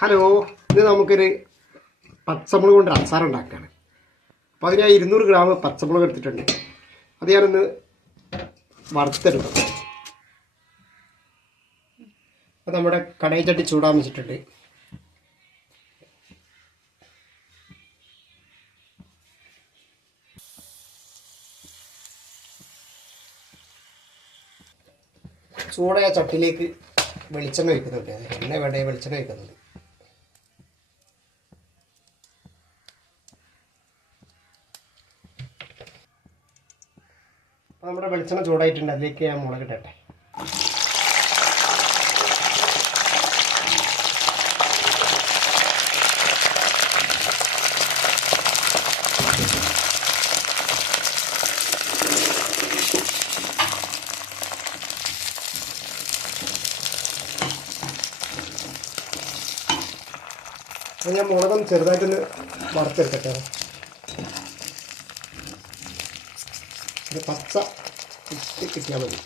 Hello ഇത് നമുക്കൊരു പച്ചമുളക് കൊണ്ട് അച്ചാർ ഉണ്ടാക്കുകയാണ് അപ്പോൾ അതിന് ഇരുന്നൂറ് ഗ്രാം പച്ചമുളക് എടുത്തിട്ടുണ്ട്. അത് ഞാനൊന്ന് വറുത്തെടുക്കണം അപ്പോൾ നമ്മുടെ കടയിൽ ചട്ടി ചൂടാൻ വെച്ചിട്ടുണ്ട്. ചൂടായ ചട്ടിയിലേക്ക് വെളിച്ചെണ്ണ ഒഴിക്കുന്നുണ്ട്. അത് എണ്ണ വേണ്ട വെളിച്ചെണ്ണ ഒഴിക്കുന്നുണ്ട്. നമ്മുടെ വെളിച്ചെണ്ണ ചൂടായിട്ടുണ്ട്. അതിലേക്ക് ഞാൻ മുളക് ഇടട്ടെ. ഞാൻ മുളകൊന്ന് ചെറുതായിട്ടൊന്ന് വറുത്തെടുക്കട്ടെ. ഒരു പച്ച ഇട്ട് കിട്ടിയാൽ മതി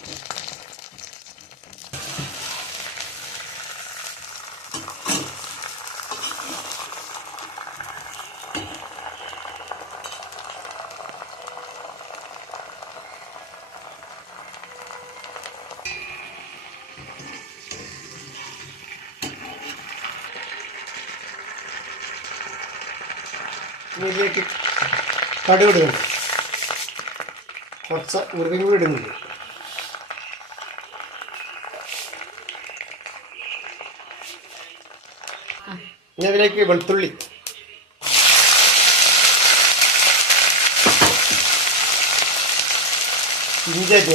ഇതിലേക്ക് കുറച്ച് കൂടി ഇടുന്നുണ്ട് ഇനി അതിലേക്ക് വെളുത്തുള്ളി. ഇഞ്ചിയത്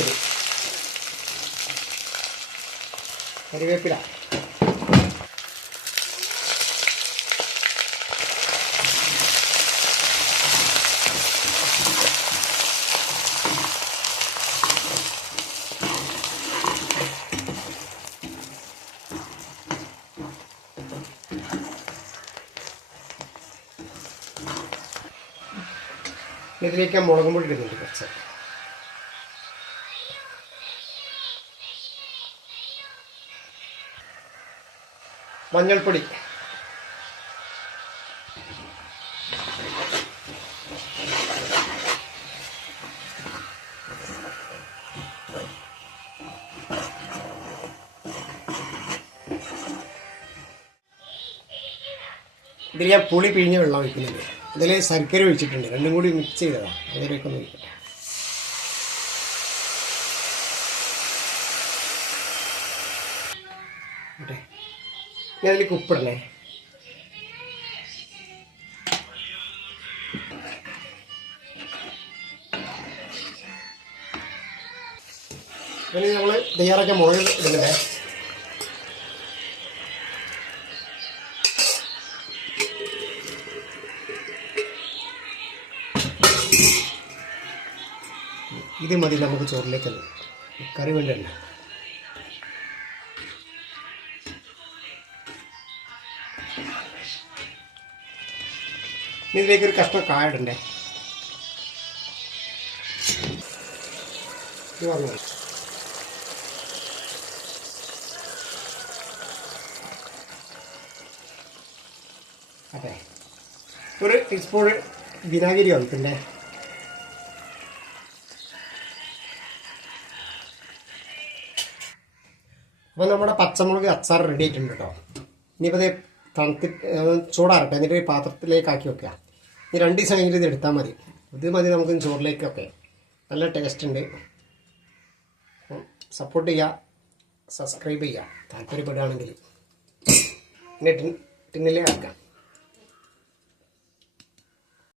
കറിവേപ്പില ഇതിലേക്ക് ഞാൻ മുളകും പൊടി ഇടുന്നുണ്ട് കുറച്ച്. മഞ്ഞൾപ്പൊടി. ഇതിൽ ഞാൻ പുളി പിഴിഞ്ഞ വെള്ളം ഒഴിക്കുന്നുണ്ട്. ഇതിൽ ശർക്കര ഒഴിച്ചിട്ടുണ്ട്. രണ്ടും കൂടി മിക്സ് ചെയ്തതാണ് അതിലേക്ക് ഒന്ന് ഓട്ടെ ഞാൻ അതിലേക്ക് ഉപ്പിടണേ. ഇനി നമ്മൾ തയ്യാറാക്കിയ മുളക് ഇടുന്നത് ഇത് മതി നമുക്ക് ചോറിലേക്കല്ല കറി വേണ്ടല്ല ഇതിലേക്ക് ഒരു കഷ്ണം കായടണ്ടേ ഇത് അതെ. ഒരു ടീസ്പൂൺ വിനാഗിരി ഒഴിക്കണ്ടേ അപ്പോൾ നമ്മുടെ പച്ചമുളക് അച്ചാർ റെഡി ആയിട്ടുണ്ട് കേട്ടോ ഇനിയിപ്പോൾ ഇത് തണുത്തി ചൂടാറട്ടെ. എന്നിട്ട് ഒരു പാത്രത്തിലേക്ക് ആക്കി വെക്കുക ഇനി രണ്ട് ദിവസം കഴിഞ്ഞിട്ട് ഇത് എടുത്താൽ മതി. ഇത് മതി നമുക്ക് ചോറിലേക്കൊക്കെ നല്ല ടേസ്റ്റ് ഉണ്ട്. സപ്പോർട്ട് ചെയ്യുക സബ്സ്ക്രൈബ് ചെയ്യുക താല്പര്യപ്പെടുകയാണെങ്കിൽ. പിന്നെ ടിന്നിലേ ആക്കാം.